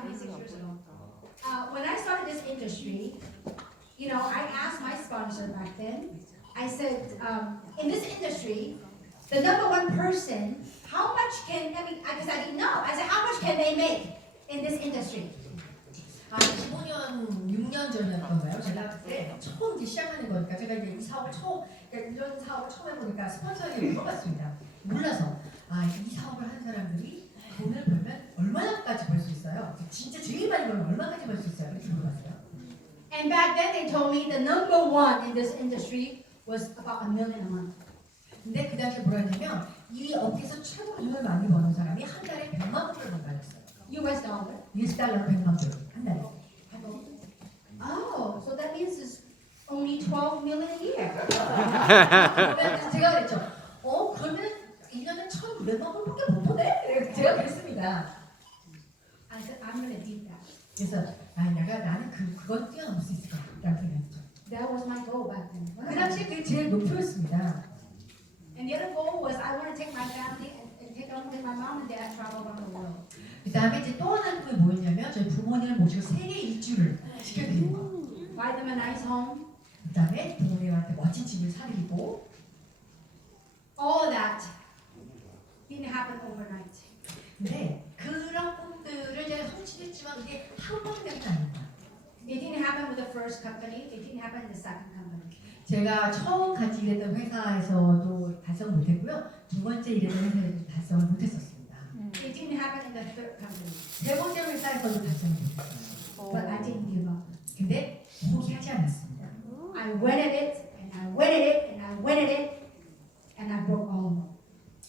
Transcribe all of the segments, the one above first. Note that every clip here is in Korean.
about 26 years ago. When I started this industry, I asked my sponsor back then. I said, in this industry, the number one person, how much can, because I didn't know. I said, how much can they make in this industry? 15년, 6년 전이었던가요? 제가 그때 처음 이제 시작하는 거니까 제가 이제 이 사업을 이런 사업을 처음 해보니까 스폰서에게 물어봤습니다. 몰라서 이 사업을 하는 사람들이 돈을 벌면 얼마나까지 벌 수 있어요? 진짜 제일 많이 벌면 얼마까지 벌 수 있어요? 이렇게 물어봤어요. And back then they told me the number one in this industry was about $1 million a month. 근데 그 당시에 뭐라 했냐면 이 업계에서 최고 돈을 많이 버는 사람이 한 달에 100만 불을 번다고 했어요. US dollar. US 달러로 100만 불 한 달에. Oh, so that means it's only 12 million a year. 그래서 제가 그랬죠. 그러면 1년에 1,900만 불밖에 못 버네? 제가 그랬습니다. I said, I'm going to beat that. 그래서 나는 그건 뛰어넘을 수 있을 것 같다고 생각했죠. That was my goal back then. 그 당시 그게 제일 목표였습니다. And the other goal was I want to take my family and take my mom and dad travel around the world. 그 다음에 이제 또 하나의 꿈이 뭐였냐면 저희 부모님을 모시고 세계 일주를 시켜드리는 거. Buy them a nice home. 그 다음에 부모님한테 멋진 집을 사드리고. All of that didn't happen overnight. 근데 그런 꿈들을 제가 성취했지만 그게 한 번에 되는 게 아닙니다. It didn't happen with the first company. It didn't happen in the second company. 제가 처음 같이 일했던 회사에서도 달성을 못했고요. 두 번째 일했던 회사에서도 달성을 못했었습니다. It didn't happen in the third company. 세 번째 회사에서도 달성을 못했어요. But I didn't give up. 근데 포기하지 않았습니다. I went at it, and I went at it, and I went at it, and I broke all of them.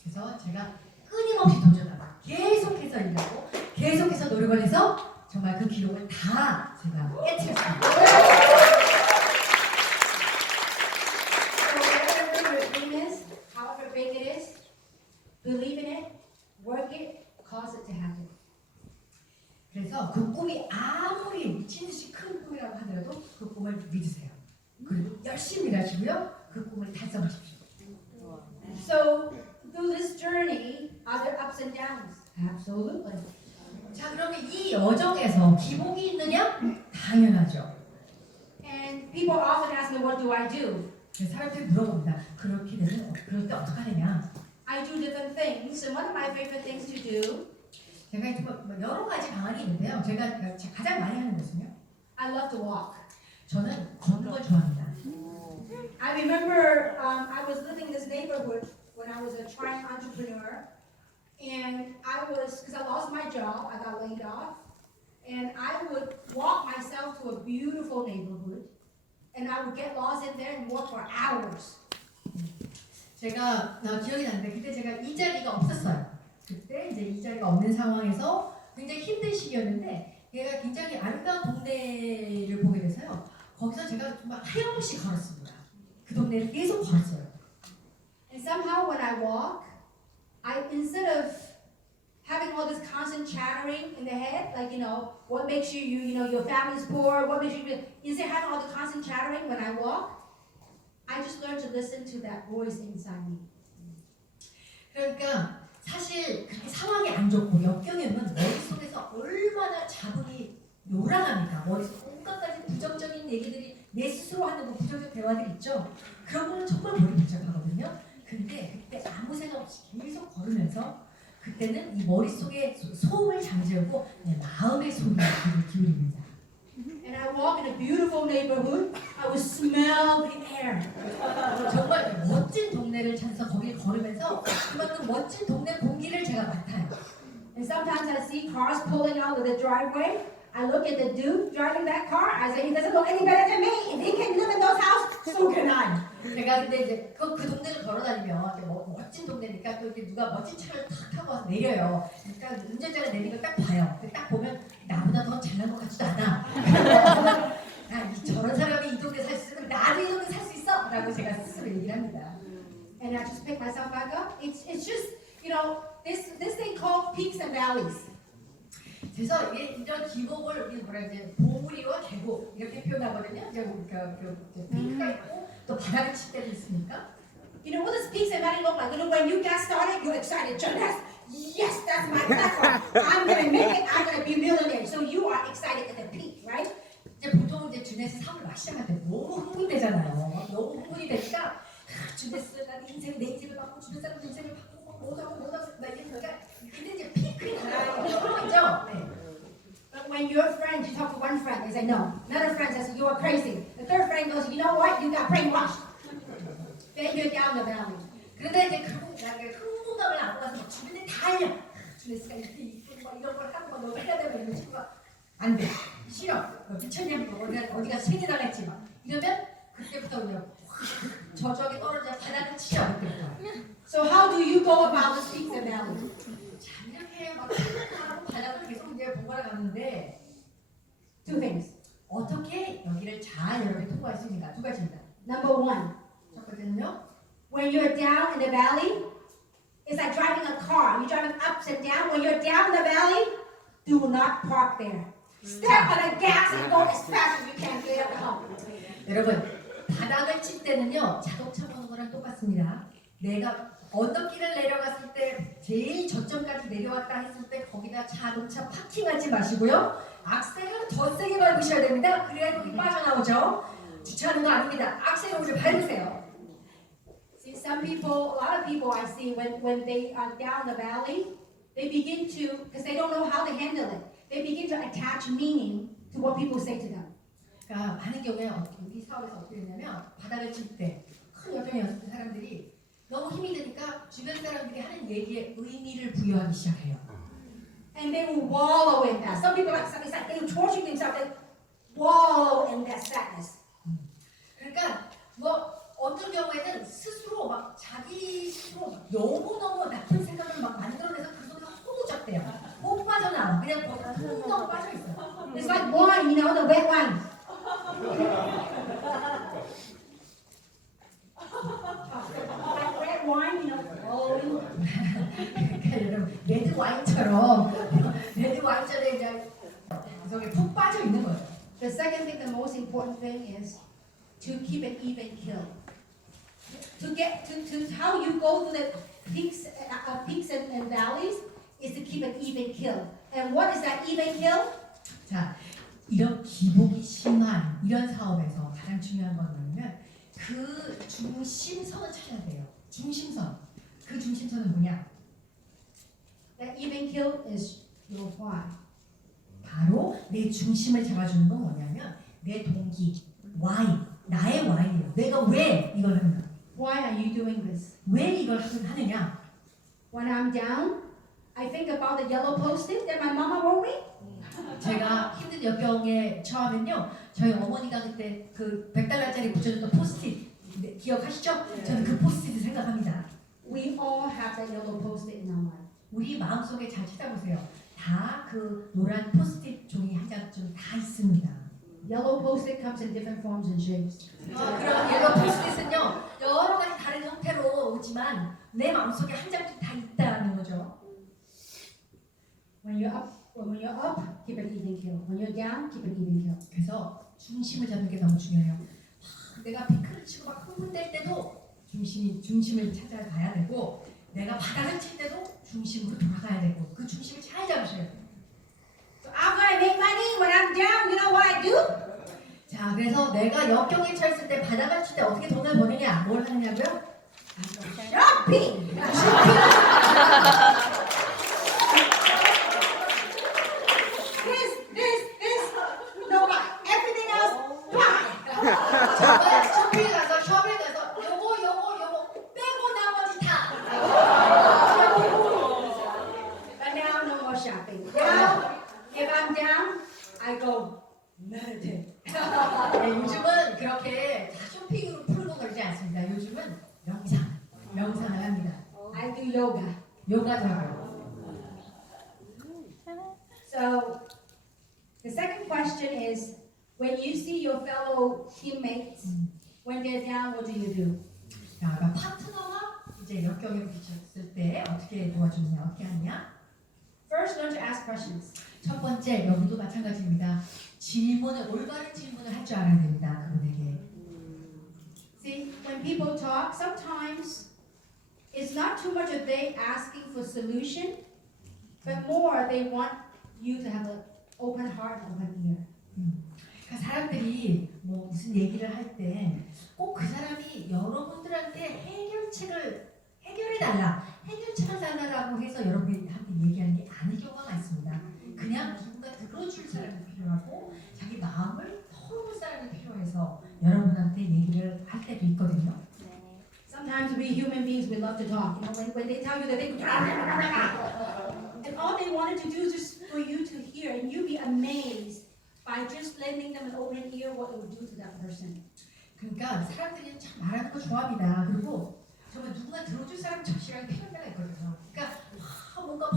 그래서 제가 끊임없이 도전하고 계속해서 일하고 계속해서 노력을 해서 정말 그 기록을 다 제가 깨뜨렸습니다. However big it is, believe in it, work it, cause it to happen. 그래서 그 꿈이 아무리 미친 듯이 큰 꿈이라고 하더라도 그 꿈을 믿으세요. 그리고 열심히 일하시고요. 그 꿈을 달성하십시오. So through this journey, are there ups and downs? Absolutely. 자, 그러면 이 여정에서 기복이 있느냐? 당연하죠. And people often ask me, what do I do? 사람들이 물어봅니다. 그렇게 되면 그럴 때 어떡하느냐? I do different things, and one of my favorite things to do, 제가 이제 여러 가지 방안이 있는데요. 제가 가장 많이 하는 것은요. I love to walk. 저는 걷는 걸 좋아합니다. I remember I was living in this neighborhood when I was a trying entrepreneur, and because I lost my job, I got laid off, and I would walk myself to a beautiful neighborhood, and I would get lost in there and walk for hours. 제가 기억이 나는데 그때 제가 이 자리가 없었어요. 그때 이제 이 자리가 없는 상황에서 굉장히 힘든 시기였는데 얘가 굉장히 아름다운 동네를 보게 돼서요. 거기서 제가 정말 하염없이 걸었습니다. 그 동네를 계속 걸었어요. And somehow when I walk, instead of having all this constant chattering in the head, like what makes you your family's poor, what makes you instead of having all the constant chattering when I walk, I just learned to listen to that voice inside me. 그러니까 사실 그렇게 상황이 안 좋고 역경이 오면 머릿속에서 얼마나 자본이 요란합니까? 머릿속 온갖 가지 부정적인 얘기들이 내 스스로 하는 부정적 대화들 있죠? 그런 거는 정말 머리 복잡하거든요. 근데 그때 아무 생각 없이 계속 걸으면서 그때는 이 머릿속에 소음을 잠재우고 내 마음의 소리를 기울입니다. And I walk in a beautiful neighborhood. I would smell the air. 정말 멋진 동네를 찾아서 거길 걸으면서 그만큼 멋진 동네 공기를 제가 맡아요. And sometimes I see cars pulling out of the driveway. I look at the dude driving that car. I say, he doesn't look any better than me. If he can live in those houses, so can I. 제가 근데 이제 그 동네를 걸어다니면 멋진 동네니까 또 이렇게 누가 멋진 차를 탁 타고 와서 내려요. 그러니까 운전자가 내리는 걸 딱 봐요. 딱 보면 나보다 더 잘난 것 같지도 않아. 저런 사람이 이 동네 살 수 있으면 나도 이 동네 살 수 있어! 라고 제가 스스로 얘기를 합니다. And I just pick myself back up. It's just, this thing called peaks and valleys. 그래서 이런 기복을 봉우리와 계곡 이렇게 표현하거든요. 이제 피크가 있고 또 바닥을 칠 때도 있으니까. What does peaks and valleys look like? When you got started, you're excited. Yes, that's my platform. I'm gonna make it. I'm gonna be a millionaire. So 막 이게 그러니까 근데 이제 피크에 달하는 거죠. 네. But when you're friends, you talk to one friend, they say no. Another friend says you are crazy. The third friend goes, you know what? You got brainwashed. Then you're down the valley. 그런데 이제 흥분감을 안고 가서 막 주변에 다 알려. 주네스가 이렇게 이쁘고 막 이런 걸 하고 막 너무 해야 되고 이러면 친구가 안 돼. 싫어. 너 미쳤냐고. 어디가 세뇌 당했지 막. 이러면 그때부터 그냥 저쪽에 떨어져 바닥을 치죠. 그때부터. So how do you go about the peaks and valleys? 자, 이렇게 막 하고 바닥을 계속 이제 번갈아 가는데 Two things. 어떻게 여기를 잘 여러분이 통과할 수 있는가? 두 가지입니다. Number one, 첫 번째는요. when you're down in the valley, it's like driving a car. You're driving ups and down. When you're down in the valley, do not park there. Step on the gas and go as fast as you can get up the hump. 여러분, 바닥을 칠 때는요. 자동차 보는 거랑 똑같습니다. 내가 언덕길을 내려갔을 때 제일 저점까지 내려왔다 했을 때 거기다 자동차 파킹하지 마시고요. 악셀을 더 세게 밟으셔야 됩니다. 그래야 여기 빠져나오죠. 주차하는 거 아닙니다. 악셀을 오히려 밟으세요. See, some people, a lot of people I see when they are down the valley, they begin to, because they don't know how to handle it, they begin to attach meaning to what people say to them. 그러니까 많은 경우에 우리 사업에서 어떻게 되냐면 바닥을 칠 때 큰 여정이었을 때 사람들이 너무 힘이 드니까 주변 사람들이 하는 얘기에 의미를 부여하기 시작해요. And they will wallow in that. Some people it's like they torture themselves, they wallow in that sadness. 그러니까 뭐 어떤 경우에는 스스로 막 자기 스스로 너무너무 나쁜 생각을 막 만들어내서 그 속에서 호우적대요. 못 빠져나와. 그냥 거기서 텅텅 빠져있어. It's like wine, you know, the red wine. Like red wine, you know. 그러니까 여러분 레드 와인처럼 이제 속에 푹 빠져 있는 거예요. The second thing, the most important thing is to keep an even keel. To get to how you go through the peaks and valleys is to keep an even keel. And what is that even keel? 자, 이런 기복이 심한 이런 사업에서 가장 중요한 건 뭐냐면 그 중심선을 찾아야 돼요. 중심선. 그 중심선은 뭐냐? That even keel is your why. 바로 내 중심을 잡아주는 건 뭐냐면 내 동기, why, 나의 why예요. 내가 왜 이걸 하는가? Why are you doing this? 왜 이걸 하느냐? When I'm down, I think about the yellow post-it that my mama wrote me. 제가 힘든 역경에 처하면요. 저희 어머니가 그때 그 $100짜리 붙여줬던 포스트잇 기억하시죠? 저는 그 포스트잇을 생각합니다. We all have that yellow post-it in our life. 우리 마음속에 잘 찾아보세요. 다 그 노란 포스트잇 종이 한 장쯤 다 있습니다. Yellow post-it comes in different forms and shapes. 그럼 옐로우 포스트잇은요. 여러 가지 다른 형태로 오지만 내 마음속에 한 장쯤 다 있다는 거죠. When you're up, keep an even keel. When you're down, keep an even keel. 그래서 중심을 잡는 게 너무 중요해요. 내가 피크를 치고 막 흥분될 때도 중심을 찾아가야 되고 내가 바닥을 칠 때도 중심으로 돌아가야 되고 그 중심을 잘 잡으셔야 돼요. So after I make money, when I'm down, you know what I do? 자, 그래서 내가 역경에 처했을 때 바닥을 칠 때 어떻게 돈을 버느냐? 뭘 하느냐고요? Shopping. This. No, everything else, buy. 정말 쇼핑에 가서 숍에 가서 요거 빼고 나머지 다. But now, no more shopping. Now, if I'm down, I go meditate. 네, 요즘은 그렇게 다 쇼핑으로 풀고 그러지 않습니다. 요즘은 명상을 합니다. I do yoga. 요가도 하고. So, the second question is, when you see your fellow teammates, when they're down, what do you do? 자, 그러니까 파트너가 이제 역경에 부딪혔을 때 어떻게 도와주느냐, 어떻게 하느냐? First, learn to ask questions. 첫 번째, 여기도 마찬가지입니다. 올바른 질문을 할 줄 알아야 됩니다. 그분에게. See, when people talk, sometimes it's not too much of they asking for solution, but more they want you to have an open heart, open ear. 그러니까 사람들이 뭐 무슨 얘기를 할 때 꼭 그 사람이 여러분들한테 해결해 달라, 해결책을 천사다라고 해서 여러분한테 얘기하는 게 아닌 경우가 많습니다. 그냥 누군가 들어줄 사람이 필요하고 자기 마음을 털어놓을 사람이 필요해서 여러분한테 얘기를 할 때도 있거든요. Sometimes we human beings, we love to talk. You know, when they tell you that they and all they wanted to do is just for you to hear and you be amazed by just lending them an open ear what it would do to that person. 그러니까 사람들이 참 말하는 거 좋아합니다. 그리고 정말 누군가 들어줄 사람 절실하게 필요한 때가 있거든요. 그러니까 뭔가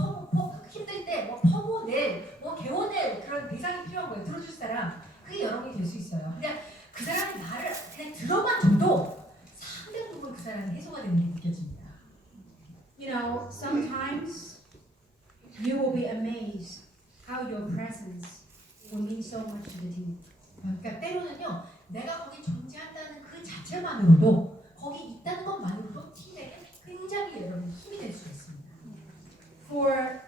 힘들 때 뭐 퍼부낼, 뭐 개워낼 그런 대상이 필요한 거예요. 들어줄 사람. 그게 여러분이 될 수 있어요. 그냥 그 사람이 말을 그냥 들어만 줘도 상당 부분 그 사람이 해소가 되는 게 느껴집니다. You know, sometimes you will be amazed how your presence will mean so much to the team. 그러니까 때로는요, 내가 거기 존재한다는 그 자체만으로도 거기 있다는 것만으로도 팀에게 굉장히 여러분 힘이 될 수 있습니다. For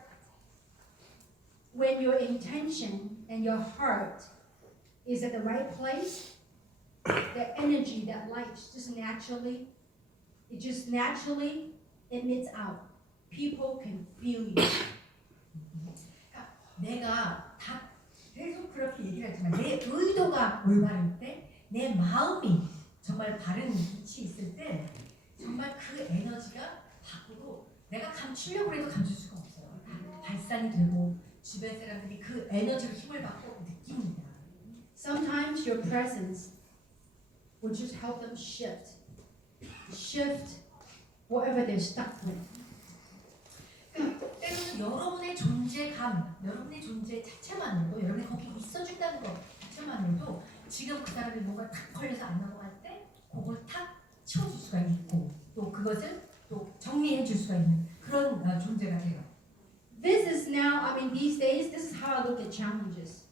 when your intention and your heart is at the right place, the energy, that light just naturally emits out. People can feel you. 그러니까 내가 다 계속 그렇게 얘기를 하지만 내 의도가 올바를 때, 내 마음이 정말 바른 위치에 있을 때 정말 그 에너지가 밖으로 내가 감추려고 해도 감출 수가 없어요. 발산이 되고 주변 사람들이 그 에너지로 힘을 받고 느낍니다. Sometimes your presence will just help them shift whatever they're stuck with. 때로는 여러분의 존재감, 여러분의 존재 자체만으로도, 여러분이 거기 있어준다는 것 자체만으로도 지금 그 사람이 뭔가 탁 걸려서 안 넘어갈 때 그걸 탁 치워줄 수가 있고 또 그것을 또 정리해 줄 수가 있는 그런 존재가 돼요. This is now, I mean, these days, this is how I look at challenges.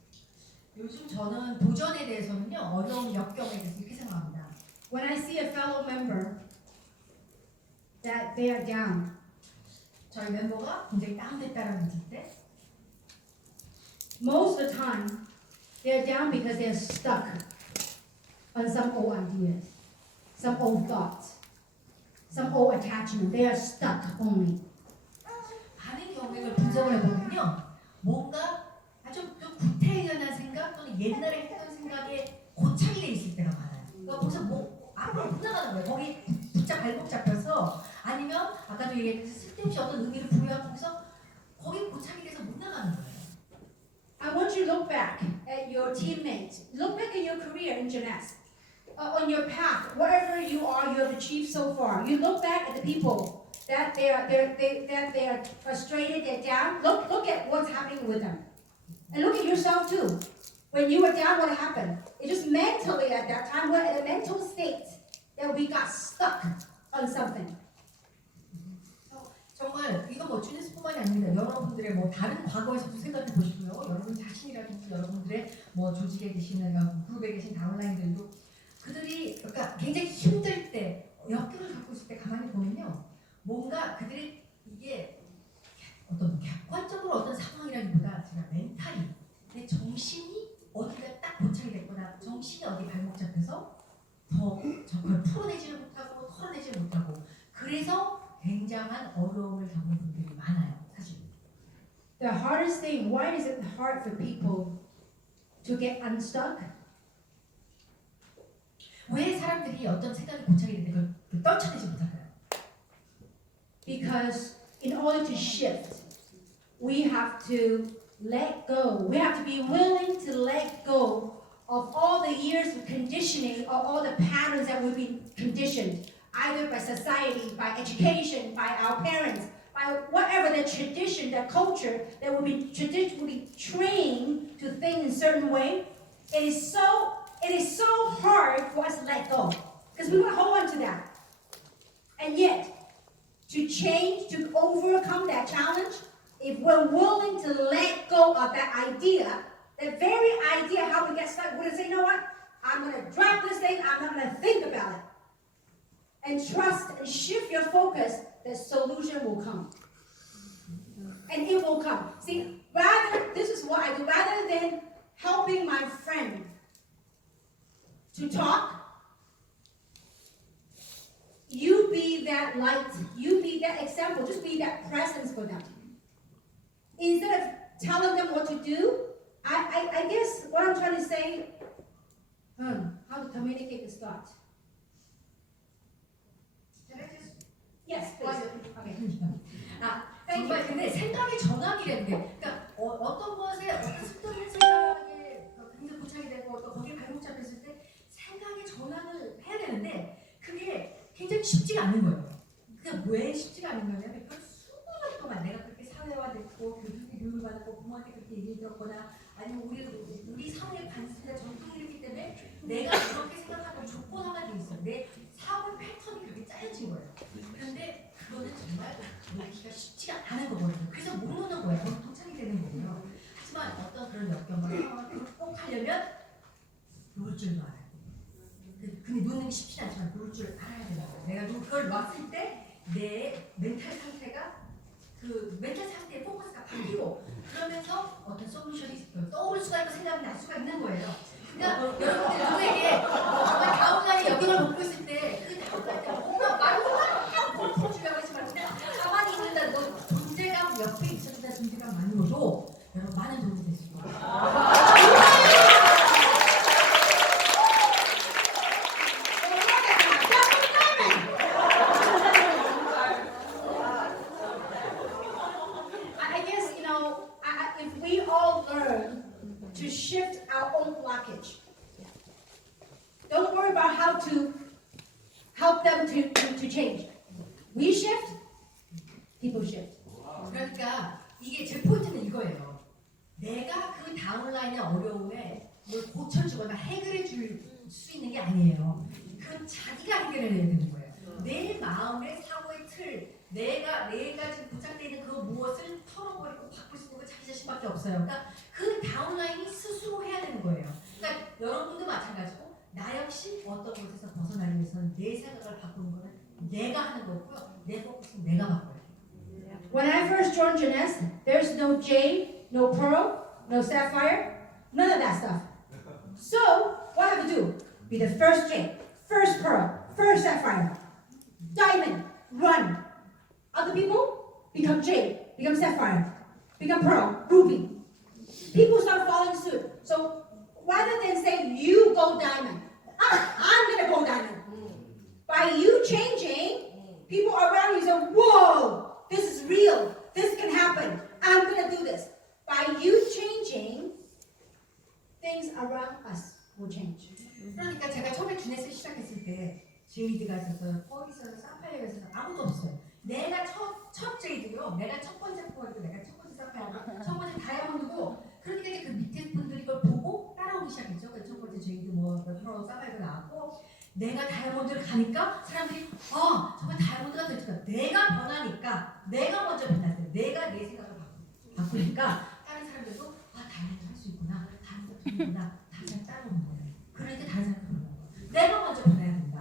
요즘 저는 도전에 대해서는요, 어려운 역경에 대해서 이렇게 생각합니다. When I see a fellow member that they are down, 저희 멤버가 굉장히 다운됐다라는 걸 들 때 most of the time, they're down because they're stuck on some old ideas, some old thoughts, some old attachment. They are stuck only. 많은 경험을 분석을 해보면요, 뭔가 아주 좀 구태의연한 생각 또는 옛날에 했던 생각에 고착이 돼 있을 때가 많아요. 그러니까 거기서 뭐 앞으로 못 나가는 거예요. 거기 발목 잡혀서 아니면 아까도 얘기했듯이 쓸데없이 어떤 의미를 부여하고 거기서 거기 고착이 돼서 못 나가는 거예요. I want you to look back at your teammates. Look back at your career in gymnastics. On your path, wherever you are, you have achieved so far. You look back at the people that they are frustrated, they're down. Look at what's happening with them, and look at yourself too. When you were down, what happened? It just mentally at that time, we're in a mental state that we got stuck on something. 정말 이거 뭐 주니스뿐만이 아닙니다. 여러분들의 뭐 다른 과거에서도 생각해 보시고요. 여러분 자신이라든지 여러분들의 뭐 조직에 계시는 그룹에 계신 다운라인들도 그들이 그러니까 굉장히 힘들 때 역경을 겪고 있을 때 가만히 보면요, 뭔가 그들이 이게 어떤 객관적으로 어떤 상황이라기보다 제가 멘탈이 내 정신이 어디가 딱 고착이 됐거나 정신이 어디 발목 잡혀서 더 저걸 풀어내지를 못하고 털어내지를 못하고 그래서 굉장한 어려움을 겪는 분들이 많아요, 사실. The hardest thing, why is it hard for people to get unstuck? 왜 사람들이 어떤 생각이 고착이 되는데 그걸 떨쳐내지 못할까요? Because in order to shift, we have to let go. We have to be willing to let go of all the years of conditioning or all the patterns that we've been conditioned, either by society, by education, by our parents, by whatever the tradition, the culture that we've been traditionally trained to think in a certain way. It is so hard for us to let go because we want to hold on to that. And yet, to change, to overcome that challenge, if we're willing to let go of that idea, that very idea how we get stuck, we're going to say, you know what? I'm going to drop this thing, I'm not going to think about it. And trust and shift your focus, the solution will come. And it will come. See, this is what I do, rather than helping my friend to talk, you be that light, you be that example, just be that presence for them. Instead of telling them what to do, I guess what I'm trying to say, how to communicate this thought. Yes, please. Okay. 정말 근데 생각의 전환이라는 게, 그러니까 어떤 것에 어떤 습관된 생각에 굉장히 고착이 되고 또 거기에 발목 잡혔을 때 생각의 전환을 해야 되는데 그게 굉장히 쉽지가 않은 거예요. 그게 왜 쉽지가 않은 거냐면 그 수년 동안 내가 그렇게 사회화됐고 교육을 받았고 부모한테 그렇게 얘기를 들었거나 아니면 우리 사회의 관습이나 전통이 있기 때문에 내가 그렇게 생각하고 조건화가 돼 있어. 내 사고 패턴이 그렇게 짜여진 거예요. 그런데 그거는 정말 놓기가 쉽지가 않은 거거든요. 그래서 못 놓는 거예요. 동창이 되는 거고요. 하지만 어떤 그런 역경을 극복하려면 놓을 줄도 알아야 돼요. 근데 놓는 게 쉽지 않지만 놓을 줄 알아야 되는 거예요. 내가 그걸 놨을 때 내 멘탈 상태가 그 멘탈 상태의 포커스가 바뀌고 그러면서 어떤 솔루션이 떠오를 수가 있고 생각이 날 수가 있는 거예요. 그러니까 여러분들 누구에게 정말 다음날에 역경을 겪고 있을 때 그 다음날 때 뭔가 말로 막 풀어주려고 하지만 그냥 가만히 있는다 너 존재감 옆에 있어준다 존재감만으로도 여러분 많은 도움이 될 수 있어요. I guess, you know, if we all learn to shift our own blockage, don't worry about how to help them to change. We shift, people shift. 그러니까 이게 제 포인트는 이거예요. 내가 그 다운라인의 어려움에 뭘 고쳐주거나 해결해 줄 수 있는 게 아니에요. 그건 자기가 해결해야 되는 거예요. 내 마음의 사고의 틀, 내가 지금 부착되어 있는 그 무엇을 털어버리고 바꿀 수 있는 건 자기 자신밖에 없어요. 그러니까 그 다운라인이 스스로 해야 되는 거예요. 그러니까 여러분도 마찬가지고 나 역시 어떤 곳에서 벗어나기 위해서는 내 생각을 바꾸는 거는 내가 하는 거고요. 내 포커스는 내가 바꿔야 돼요. When I first joined Jeunesse, there's no jade, no pearl, no sapphire, none of that stuff. So, what I have to do? Be the first jade, first pearl, first sapphire, diamond, run. Other people become jade, become sapphire, become pearl, ruby. People start following suit. So, rather than say you go diamond, I'm gonna go diamond. By you changing, people around you say, whoa, this is real. This can happen. I'm going to do this. By you changing, things around us will change. 그러니까 제가 처음에 주넷을 시작했을 때 제이드가 있었어요. 펄이 있어서 사파이어가 있어서 아무도 없어요. 내가 첫 제이드고요. 내가 첫 번째 펄이고 내가 첫 번째 사파이어고 첫 번째 다이아몬드고 그렇게 되니까 그 밑에 분들이 이걸 보고 따라오기 시작했죠. 그 첫 번째 제이드 뭐 펄 사파이어가 나왔고 내가 다이아몬드를 가니까 사람들이 정말 다이아몬드가 됐으니까 내가 변하니까 내가 먼저 변할 때 내가 내 생각을 바꾸니까 다른 사람들도 다이아몬드 할 수 있구나 다이아몬드 되는구나 다른 사람 따라오는 거예요. 그러니까 다른 사람 변하는 거예요. 내가 먼저 변해야 된다.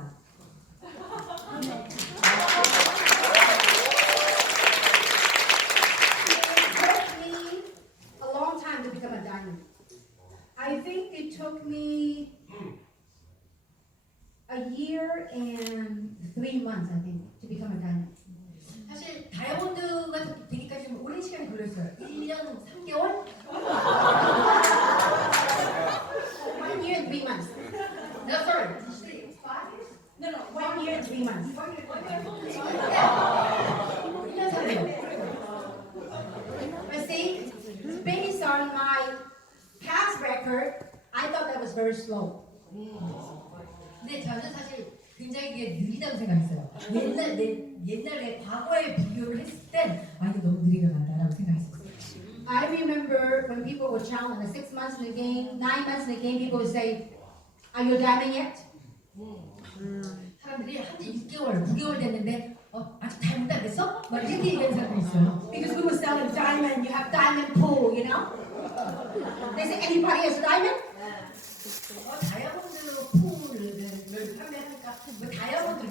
It took me a long time to become a diamond. I think it took me a year and 3 months, I think, to become a diamond. 사실 다이아몬드가 되기까지 좀 오랜 시간이 걸렸어요. 1년 3개월? 1 year and 3 months. No, sorry. Did you say it was 5 years? No, 1 year and 3 months. 1년 3개월. But see, based on my past record, I thought that was very slow. 근데 저는 사실 굉장히 이게 느리다고 생각했어요. 옛날에 과거에 비교를 했을 땐 이게 너무 느리게 간다라고 생각했어요. I remember when people were challenged, 6 months in the game, 9 months in the game, people would say, "Are you a diamond yet?" 사람들이 한지 6개월, 9개월 됐는데 아직 다이아몬드 안 됐어? 막 이렇게 얘기하는 사람도 있어요. Because we were selling diamond, you have diamond pool, you know? They say, "Anybody has a diamond?" 다이아몬드 푸를 판매하니까 뭐 다이아몬드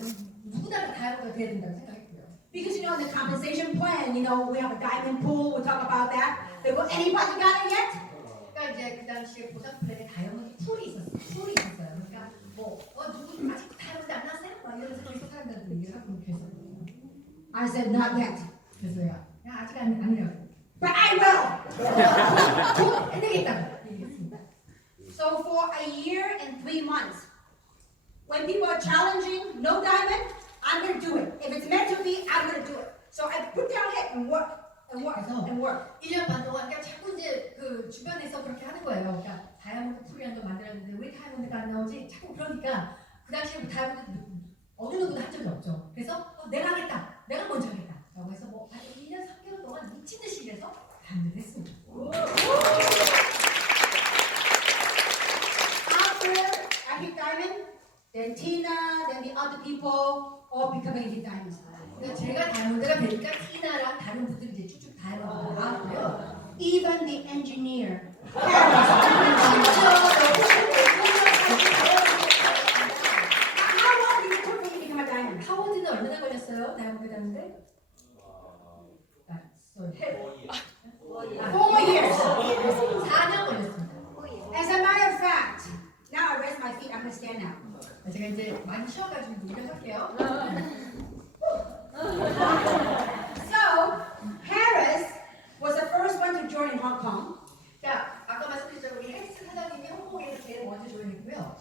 누구나 다이아몬드가 돼야 된다고 생각했고요. Because you know, in the compensation plan, you know, we have a diamond pool, we talk about that. They go, "Anybody got it yet?" 그러니까 제가 이제 그 당시에 보상 플랜에 다이아몬드 풀이 있었어요. 그러니까 누구 아직 다이아몬드 안 나왔어요? 막 이러면서 계속 사람들한테 얘기를 하고 그랬었거든요. I said, not yet. 그래서요. 야 아직 아니라고. But I will. 곧 해내겠다고 얘기했습니다. So for a year and 3 months, when people are challenging, no diamond, I'm going to do it. If it's meant to be, I'm going to do it. So I put down it and work, and work, and work. 1년 반 동안 그러니까 자꾸 이제 그 주변에서 그렇게 하는 거예요. 그러니까 다이아몬드 풀이라는 걸 만들었는데 왜 다이아몬드가 안 나오지? 자꾸 그러니까 그 당시에 뭐 다이아몬드 어느 누구도 한 적이 없죠. 그래서 내가 하겠다. 내가 먼저 하겠다. 라고 해서 한 1년 3개월 동안 미친 듯이 일해서 다이아몬드를 했습니다. After I hit diamond, then Tina, then the other people all becoming hit diamonds. 그러니까 제가 다이아몬드가 되니까 티나랑 다른 분들이 이제 쭉쭉 다이아몬드가 나왔고요. Even the engineer. How long did it take for you to become a diamond? 하워드는 얼마나 걸렸어요? 다이아몬드 가는데? 4 years. 4년 걸렸습니다. As a matter of fact, now I rest my feet. I'm going to stand now. 제가 이제 많이 쉬어가지고 노력할게요. So, Harris was the first one to join in Hong Kong. 자, 아까 말씀드렸죠. 우리 헬스 사장님이 홍콩에서 제일 먼저 조인했고요.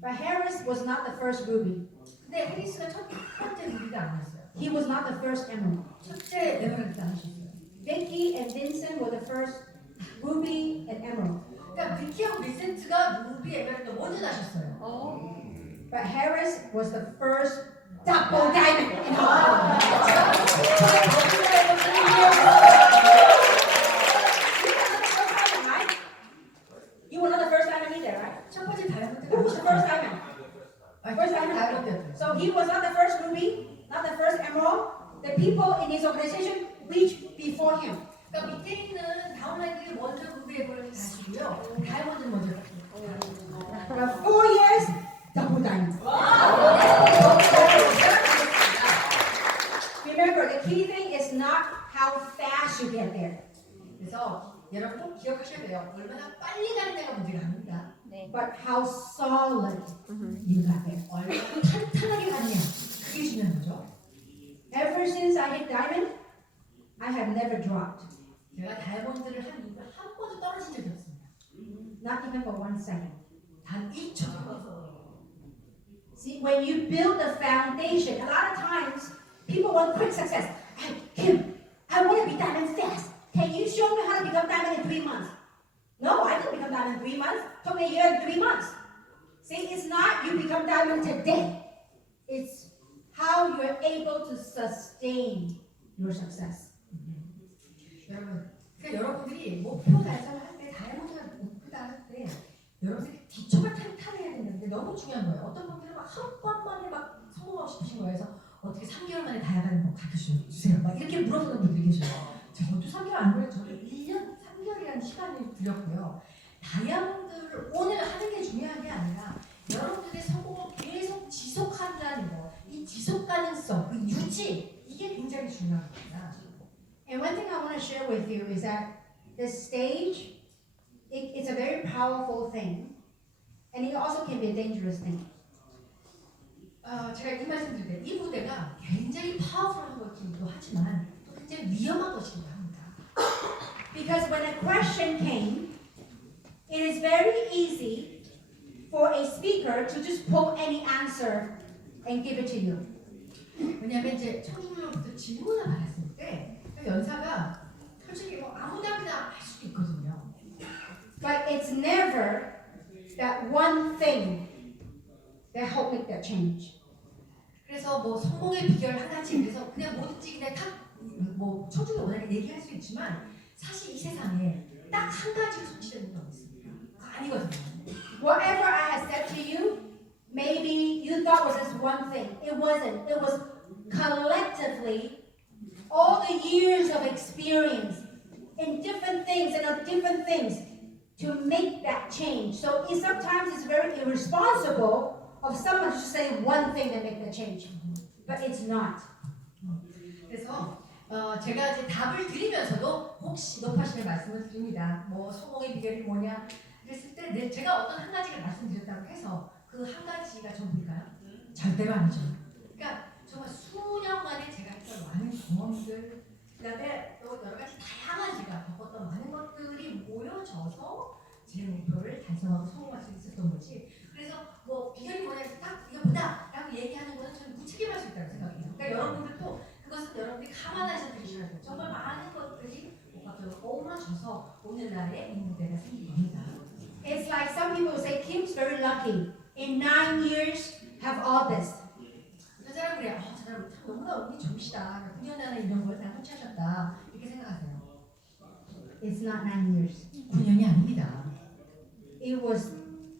But Harris was not the first ruby. 근데 해리스가 첫 번째 루비가 아니었어요. He was not the first emerald. 첫째 에메랄드가 아니셨어요. Vicky and Vincent were the first ruby and emerald. 그러니까 비키하고 비센트가 루비 에메랄드 먼저 나셨어요. But Harris was the first double diamond in Hong Kong. You were not the first diamond either, right? 첫 번째 다이아몬드가 Who was the first diamond? first 다이아몬드였어요. So he was not the first ruby, not the first emerald. The people in his organization reached before him. 그러니까 밑에 있는 다운라인들이 먼저 루비 에메랄드 다시고요. 다이아몬드는 먼저 갔어요. For 4 years, double diamond. Remember, the key thing is not how fast you get there, 그래서 여러분 꼭 기억하셔야 돼요. 얼마나 빨리 가는 데가 문제가 아닙니다. but how solid you got there. 얼마나 탄탄하게 가느냐. 그게 중요한 거죠. Ever since I hit diamond, I have never dropped. 제가 다이아몬드를 한 이후에 한 번도 떨어진 적이 없습니다. Not even for 1 second. 단 1초. See, when you build the foundation, a lot of times people want quick success. Kim, I want to be diamond fast. Can you show me how to become diamond in 3 months? No, I didn't become diamond in 3 months. It took me a year and 3 months. See, it's not you become diamond today. It's how you're able to sustain your success. 여러분, 그러니까 여러분들이 목표 달성을 할 때 다이아몬드가 목표다 할 때 여러분들이 기초가 탄탄해야 되는데 너무 중요한 거예요. 어떤 분들은 막 한 번만에 막 성공하고 싶으신 거예요. 그래서 어떻게 3개월 만에 다이아몬드 뭐 가르쳐주세요. 막 이렇게 물어보는 분들이 계셔요. 저도 3개월 안 걸려요. 저도 1년 3개월이라는 시간을 들였고요. 다이아몬드를 오늘 하는 게 중요한 게 아니라 여러분들의 성공을 계속 지속한다는 거, 이 지속 가능성, 그 유지, 이게 굉장히 중요한 겁니다. And one thing I want to share with you is that the stage, it's a very powerful thing, and it also can be a dangerous thing. 제가 이 말씀 드릴 때 이 무대가 굉장히 파워풀한 것이기도 하지만 또 굉장히 위험한 것이기도 합니다. Because when a question came, it is very easy for a speaker to just pull any answer and give it to you. 왜냐하면 이제 청중으로부터 질문을 받았을 때 그 연사가 솔직히 뭐 아무나 할 수도 있거든요. But it's never that one thing that helped make that change. 그래서 뭐 성공의 비결 한 가지 그래서 그냥 뭐든지 그냥 뭐 청중이 원하게 얘기할 수 있지만 사실 이 세상에 딱 한 가지로 성취되는 건 없습니다. 그거 아니거든요. Whatever I have said to you, maybe you thought was just one thing. It wasn't. It was collectively all the years of experience in different things and on different things to make that change. So sometimes it's very irresponsible of someone to say one thing and make the change, but it's not. 그래서 제가 이제 답을 드리면서도 혹시 높아심의 말씀을 드립니다. 뭐 성공의 비결이 뭐냐 그랬을 때 제가 어떤 한 가지를 말씀드렸다고 해서 그 한 가지가 전부일까요? 절대로 아니죠. 그러니까 정말 수년간에 제가 했던 많은 경험들 그다음에 또 여러 가지 다양한 제가 겪었던 많은 것들이 모여져서 제 목표를 달성하고 성공할 수 있었던 거지. 그래서 뭐 비결이 뭐냐 해서 딱 이거 뭐다라고 얘기하는 거는 저는 무책임할 수 있다고 생각해요. 그러니까 여러분들도 그것은 여러분들이 감안해서 들으셔야 돼요. 정말 많은 것들이 복합적으로 어우러져서 오늘날의 이 무대가 생긴 겁니다. It's like some people say Kim's very lucky. In 9 years, have all this. 저 사람 그래요. 저 사람 참 너무나 운이 좋으시다. 9년 안에 이런 걸 다 성취하셨다. 이렇게 생각하세요. It's not 9 years. 9년이 아닙니다. It was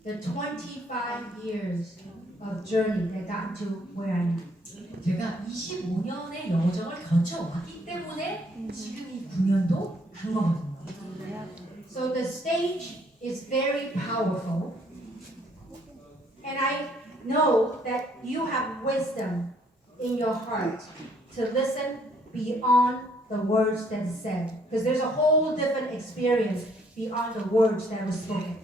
the 25 years of journey that got to where I am. 제가 25년의 여정을 거쳐왔기 때문에 지금 이 9년도 간 거거든요. So the stage is very powerful. And I know that you have wisdom in your heart to listen beyond the words that are said. Because there's a whole different experience beyond the words that were spoken.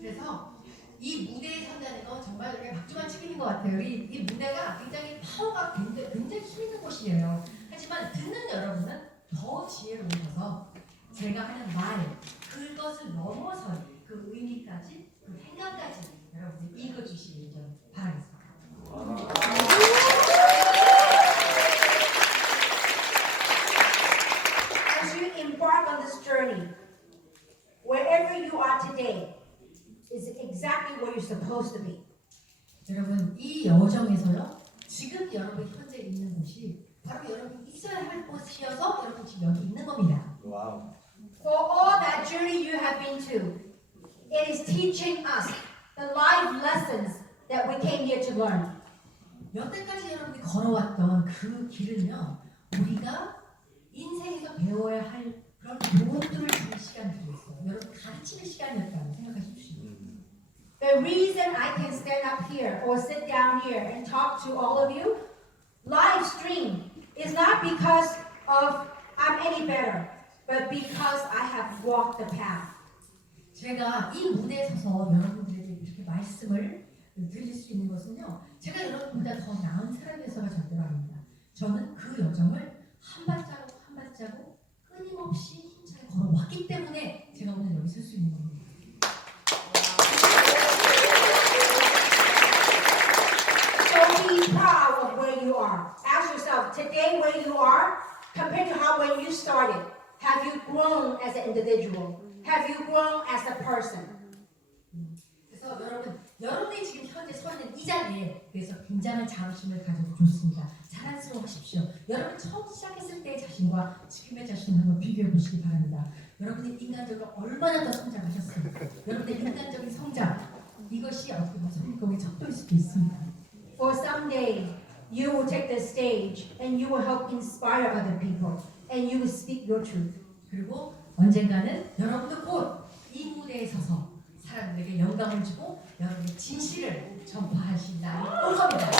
그래서 이 무대에 선다는 건 정말 우리가 박수만 치는 것 같아요. 이 무대가 굉장히 파워가 굉장히 힘 있는 곳이에요. 하지만 듣는 여러분은 더 지혜로우셔서 제가 하는 말, 그것을 넘어선 그 의미까지, 그 행간까지 여러분들 읽어주시길 좀 바라겠습니다. As you embark on this journey, wherever you are today is exactly where you're supposed to be. 여러분 이 여정에서요 지금 여러분이 현재 있는 곳이 바로 여러분이 있어야 할 곳이어서 여러분 지금 여기 있는 겁니다. 와우. For all that journey you have been to, it is teaching us the life lessons that we came here to learn. 여태까지 여러분이 걸어왔던 그 길은요 우리가 인생에서 배워야 할 그런 교훈들을 주는 시간들이었어요. 여러분 가르치는 시간이었다고 생각하십시오. The reason I can stand up here or sit down here and talk to all of you live stream is not because of I'm any better, but because I have walked the path. 제가 이 무대에 서서 여러분들에게 이렇게 말씀을 드릴 수 있는 것은요 제가 여러분보다 더 나은 사람이어서가 절대로 아닙니다. 저는 그 여정을 한 발자국 한 발자국 끊임없이 힘차게 걸어왔기 때문에 제가 오늘 여기 설 수 있는 겁니다. So be proud of where you are. Ask yourself, today where you are, compared to how when you started, have you grown as an individual? Have you grown as a person? 그래서 여러분이 지금 현재 서 있는 이 자리에 대해서 굉장한 자부심을 가져도 좋습니다. 자랑스러워하십시오. 여러분 처음 시작했을 때의 자신과 지금의 자신을 한번 비교해 보시기 바랍니다. 여러분이 인간적으로 얼마나 더 성장하셨습니까? 여러분의 인간적인 성장 이것이 어떻게 보면 성공의 척도일 수도 있습니다. For someday, you will take the stage and you will help inspire other people and you will speak your truth. 그리고 언젠가는 여러분도 곧 이 무대에 서서 사람들에게 영감을 주고 여러분의 진실을 전파하신다는 올 겁니다.